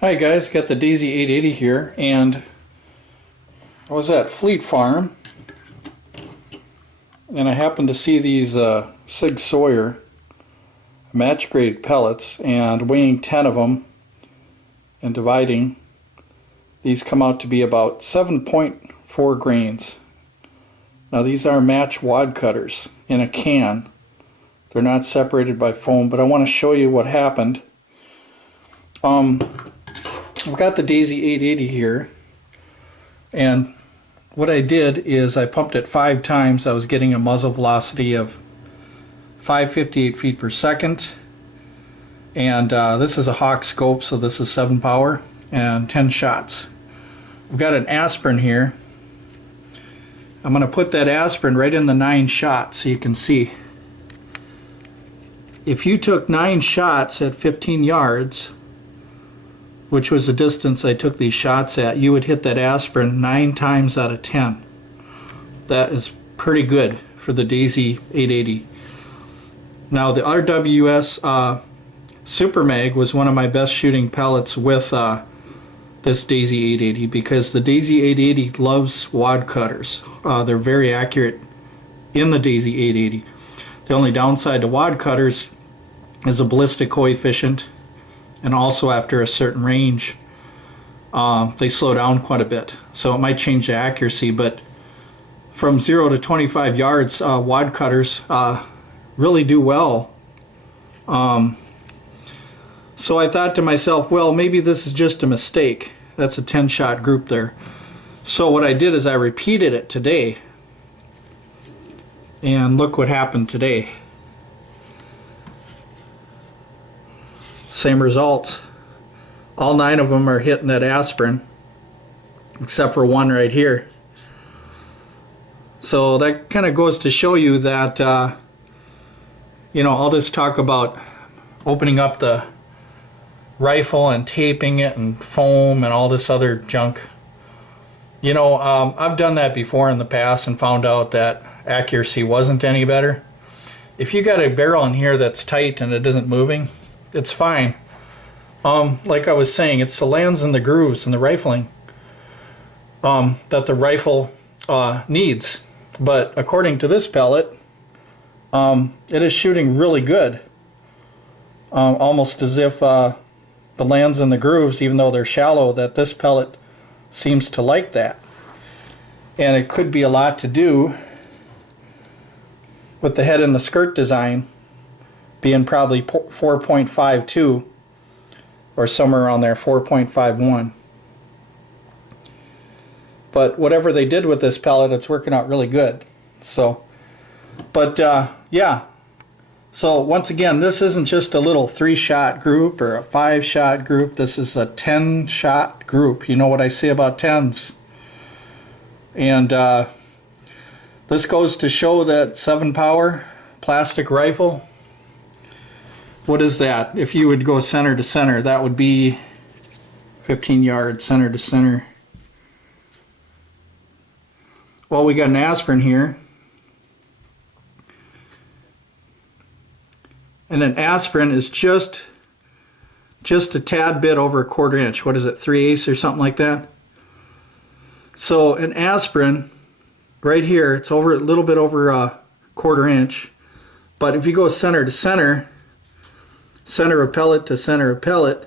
Hi guys, got the Daisy 880 here, and I was at Fleet Farm and I happened to see these Sig Sauer match grade pellets, and weighing 10 of them and dividing, these come out to be about 7.4 grains. Now these are match wad cutters in a can. They're not separated by foam, but I want to show you what happened. I've got the Daisy 880 here, and what I did is I pumped it 5 times. I was getting a muzzle velocity of 558 feet per second, and this is a Hawk scope, so this is 7 power and 10 shots. I've got an aspirin here. I'm going to put that aspirin right in the 9 shots so you can see. If you took 9 shots at 15 yards, which was the distance I took these shots at, you would hit that aspirin 9 times out of 10. That is pretty good for the Daisy 880. Now the RWS Super Mag was one of my best shooting pellets with this Daisy 880, because the Daisy 880 loves wad cutters. They're very accurate in the Daisy 880. The only downside to wad cutters is a ballistic coefficient, and also after a certain range they slow down quite a bit, so it might change the accuracy. But from 0 to 25 yards, wad cutters really do well. So I thought to myself, well, maybe this is just a mistake. That's a 10-shot group there. So what I did is I repeated it today, and look what happened today. Same results. All 9 of them are hitting that aspirin, except for one right here. So that kind of goes to show you that you know, all this talk about opening up the rifle and taping it and foam and all this other junk, you know, I've done that before in the past and found out that accuracy wasn't any better. If you got a barrel in here that's tight and it isn't moving, it's fine. Like I was saying, it's the lands and the grooves and the rifling that the rifle needs. But according to this pellet, it is shooting really good. Almost as if the lands and the grooves, even though they're shallow, that this pellet seems to like that. And it could be a lot to do with the head and the skirt design being probably 4.52 or somewhere around there, 4.51. But whatever they did with this pellet, it's working out really good. So, but yeah. So once again, this isn't just a little 3-shot group or a 5-shot group. This is a 10-shot group. You know what I say about 10s. And this goes to show that 7 power plastic rifle, what is that? If you would go center to center, that would be 15 yards center to center. Well, we got an aspirin here, and an aspirin is just a tad bit over a 1/4 inch. What is it, 3/8 or something like that? So an aspirin right here, it's over a little bit over a 1/4 inch. But if you go center to center, center of pellet to center of pellet,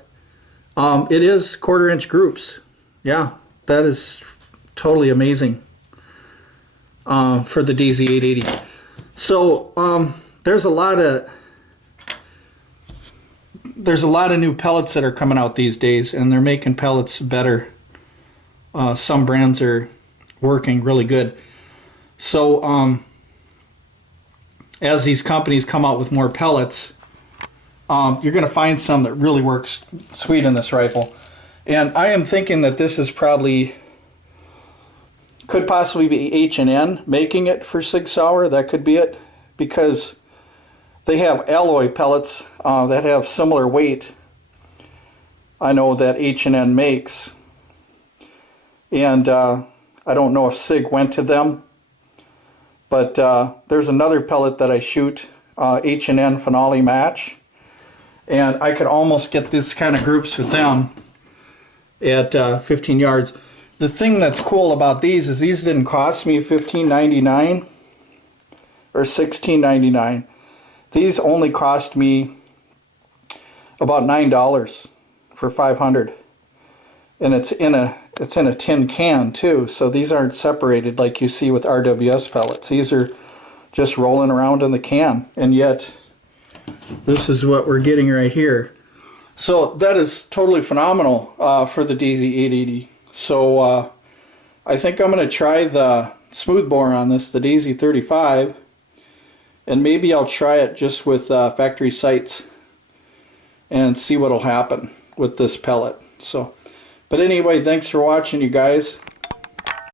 it is 1/4 inch groups. Yeah, that is totally amazing for the Daisy 880. So there's a lot of new pellets that are coming out these days, and they're making pellets better. Some brands are working really good. So as these companies come out with more pellets, you're going to find some that really works sweet in this rifle. And I am thinking that this is probably, could possibly be H&N making it for Sig Sauer. That could be it, because they have alloy pellets that have similar weight. I know that H&N makes, and I don't know if Sig went to them, but there's another pellet that I shoot, H&N Finale Match, and I could almost get this kind of groups with them. at 15 yards. The thing that's cool about these is these didn't cost me $15.99 or $16.99. These only cost me about $9 for 500, and it's in a tin can too. So these aren't separated like you see with RWS pellets. These are just rolling around in the can, and yet this is what we're getting right here. So that is totally phenomenal for the DZ880. So I think I'm going to try the smoothbore on this, the DZ35, and maybe I'll try it just with factory sights and see what'll happen with this pellet. So, but anyway, thanks for watching, you guys.